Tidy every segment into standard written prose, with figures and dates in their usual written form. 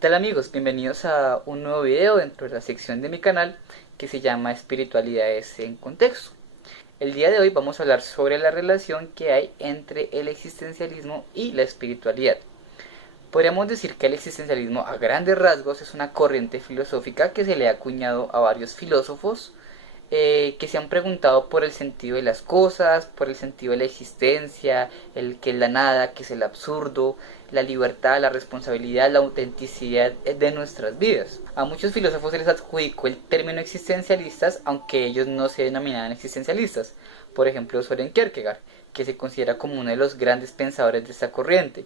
Tal amigos? Bienvenidos a un nuevo video dentro de la sección de mi canal que se llama Espiritualidades en Contexto. El día de hoy vamos a hablar sobre la relación que hay entre el existencialismo y la espiritualidad. Podríamos decir que el existencialismo a grandes rasgos es una corriente filosófica que se le ha acuñado a varios filósofos que se han preguntado por el sentido de las cosas, por el sentido de la existencia, el que es la nada, que es el absurdo, la libertad, la responsabilidad, la autenticidad de nuestras vidas. A muchos filósofos se les adjudicó el término existencialistas, aunque ellos no se denominaban existencialistas. Por ejemplo, Søren Kierkegaard, que se considera como uno de los grandes pensadores de esta corriente.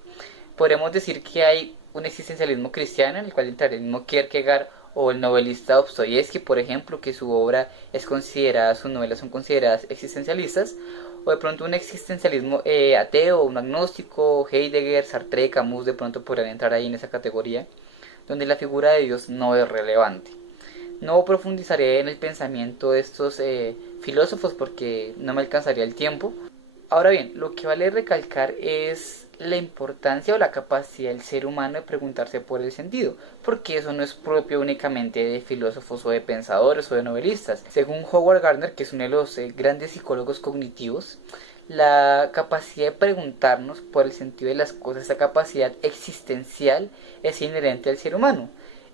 Podríamos decir que hay un existencialismo cristiano, en el cual entraría el mismo Kierkegaard, o el novelista Dostoyevsky, por ejemplo, que su obra es considerada, sus novelas son consideradas existencialistas, o de pronto un existencialismo ateo, un agnóstico, Heidegger, Sartre, Camus, de pronto podrían entrar ahí en esa categoría, donde la figura de Dios no es relevante. No profundizaré en el pensamiento de estos filósofos porque no me alcanzaría el tiempo. Ahora bien, lo que vale recalcar es la importancia o la capacidad del ser humano de preguntarse por el sentido, porque eso no es propio únicamente de filósofos o de pensadores o de novelistas. Según Howard Gardner, que es uno de los grandes psicólogos cognitivos, la capacidad de preguntarnos por el sentido de las cosas, esa capacidad existencial es inherente al ser humano.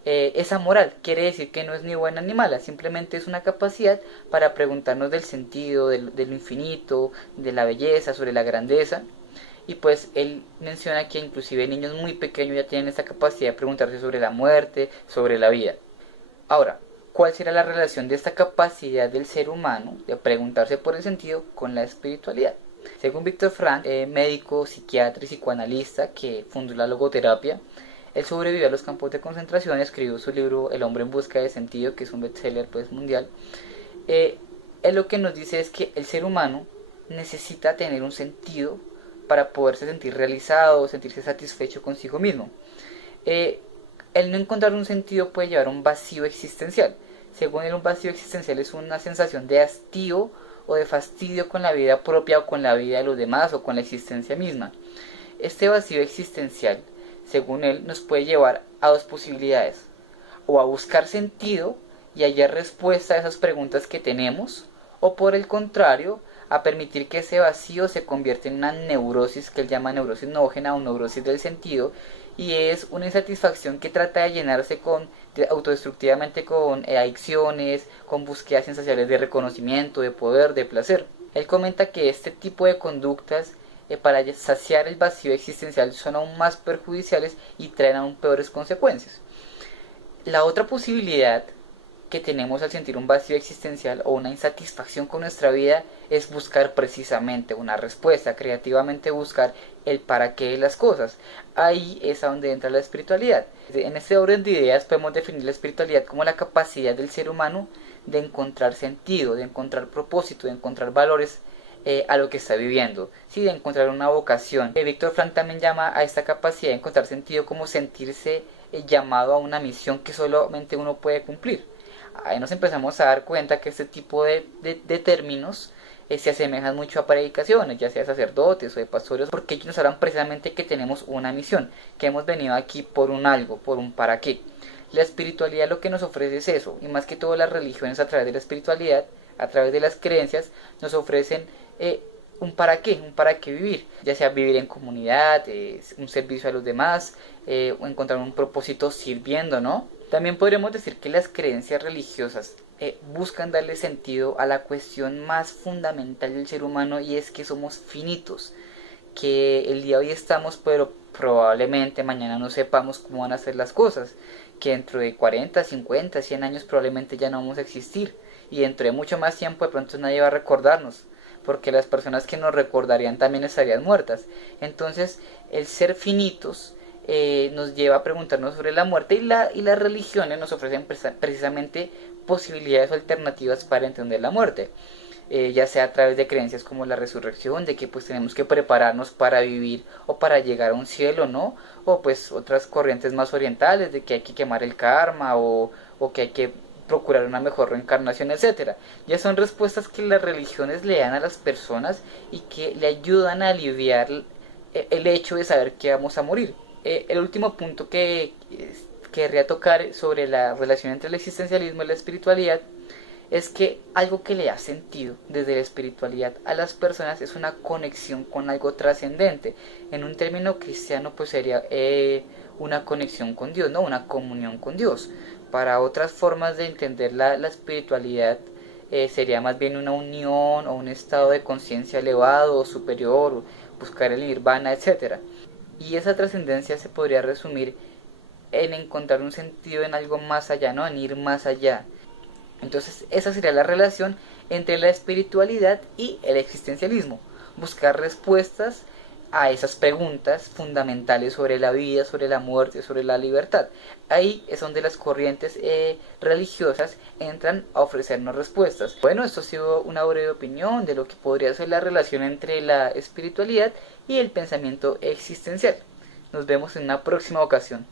Esa moral quiere decir que no es ni buena ni mala, simplemente es una capacidad para preguntarnos del sentido, de lo infinito, de la belleza, sobre la grandeza. Y pues él menciona que inclusive niños muy pequeños ya tienen esta capacidad de preguntarse sobre la muerte, sobre la vida. Ahora, ¿cuál será la relación de esta capacidad del ser humano de preguntarse por el sentido con la espiritualidad? Según Viktor Frankl, médico, psiquiatra y psicoanalista que fundó la logoterapia, él sobrevivió a los campos de concentración y escribió su libro El hombre en busca de sentido, que es un bestseller pues, mundial. Él lo que nos dice es que el ser humano necesita tener un sentido para poderse sentir realizado, sentirse satisfecho consigo mismo. El no encontrar un sentido puede llevar a un vacío existencial. Según él, un vacío existencial es una sensación de hastío o de fastidio con la vida propia o con la vida de los demás o con la existencia misma. Este vacío existencial, según él, nos puede llevar a dos posibilidades: o a buscar sentido y hallar respuesta a esas preguntas que tenemos, o por el contrario, a permitir que ese vacío se convierta en una neurosis que él llama neurosis noógena o neurosis del sentido, y es una insatisfacción que trata de llenarse autodestructivamente con adicciones, con búsquedas insaciables de reconocimiento, de poder, de placer. Él comenta que este tipo de conductas para saciar el vacío existencial son aún más perjudiciales y traen aún peores consecuencias. La otra posibilidad que tenemos al sentir un vacío existencial o una insatisfacción con nuestra vida es buscar precisamente una respuesta, creativamente buscar el para qué de las cosas. Ahí es a donde entra la espiritualidad. En este orden de ideas podemos definir la espiritualidad como la capacidad del ser humano de encontrar sentido, de encontrar propósito, de encontrar valores a lo que está viviendo, ¿sí? De encontrar una vocación. Viktor Frankl también llama a esta capacidad de encontrar sentido como sentirse llamado a una misión que solamente uno puede cumplir. Ahí nos empezamos a dar cuenta que este tipo de términos se asemejan mucho a predicaciones, ya sea de sacerdotes o de pastores, porque ellos nos hablan precisamente que tenemos una misión, que hemos venido aquí por un algo, por un para qué. La espiritualidad lo que nos ofrece es eso, y más que todo las religiones a través de la espiritualidad, a través de las creencias, nos ofrecen un para qué vivir, ya sea vivir en comunidad, un servicio a los demás, o encontrar un propósito sirviendo, ¿no? También podríamos decir que las creencias religiosas buscan darle sentido a la cuestión más fundamental del ser humano, y es que somos finitos, que el día de hoy estamos, pero probablemente mañana no sepamos cómo van a ser las cosas, que dentro de 40, 50, 100 años probablemente ya no vamos a existir, y dentro de mucho más tiempo de pronto nadie va a recordarnos, porque las personas que nos recordarían también estarían muertas. Entonces el ser finitos nos lleva a preguntarnos sobre la muerte, y las religiones nos ofrecen precisamente posibilidades alternativas para entender la muerte, ya sea a través de creencias como la resurrección, de que pues tenemos que prepararnos para vivir o para llegar a un cielo, ¿no? O pues otras corrientes más orientales de que hay que quemar el karma o que hay que procurar una mejor reencarnación, etcétera. Ya son respuestas que las religiones le dan a las personas y que le ayudan a aliviar el hecho de saber que vamos a morir. El último punto que querría tocar sobre la relación entre el existencialismo y la espiritualidad es que algo que le ha sentido desde la espiritualidad a las personas es una conexión con algo trascendente. En un término cristiano pues sería una conexión con Dios, ¿no? Una comunión con Dios. Para otras formas de entender la espiritualidad sería más bien una unión o un estado de conciencia elevado o superior, buscar el nirvana, etcétera. Y esa trascendencia se podría resumir en encontrar un sentido en algo más allá, ¿no? En ir más allá. Entonces esa sería la relación entre la espiritualidad y el existencialismo. Buscar respuestas a esas preguntas fundamentales sobre la vida, sobre la muerte, sobre la libertad. Ahí es donde las corrientes religiosas entran a ofrecernos respuestas. Bueno, esto ha sido una breve opinión de lo que podría ser la relación entre la espiritualidad y el pensamiento existencial. Nos vemos en una próxima ocasión.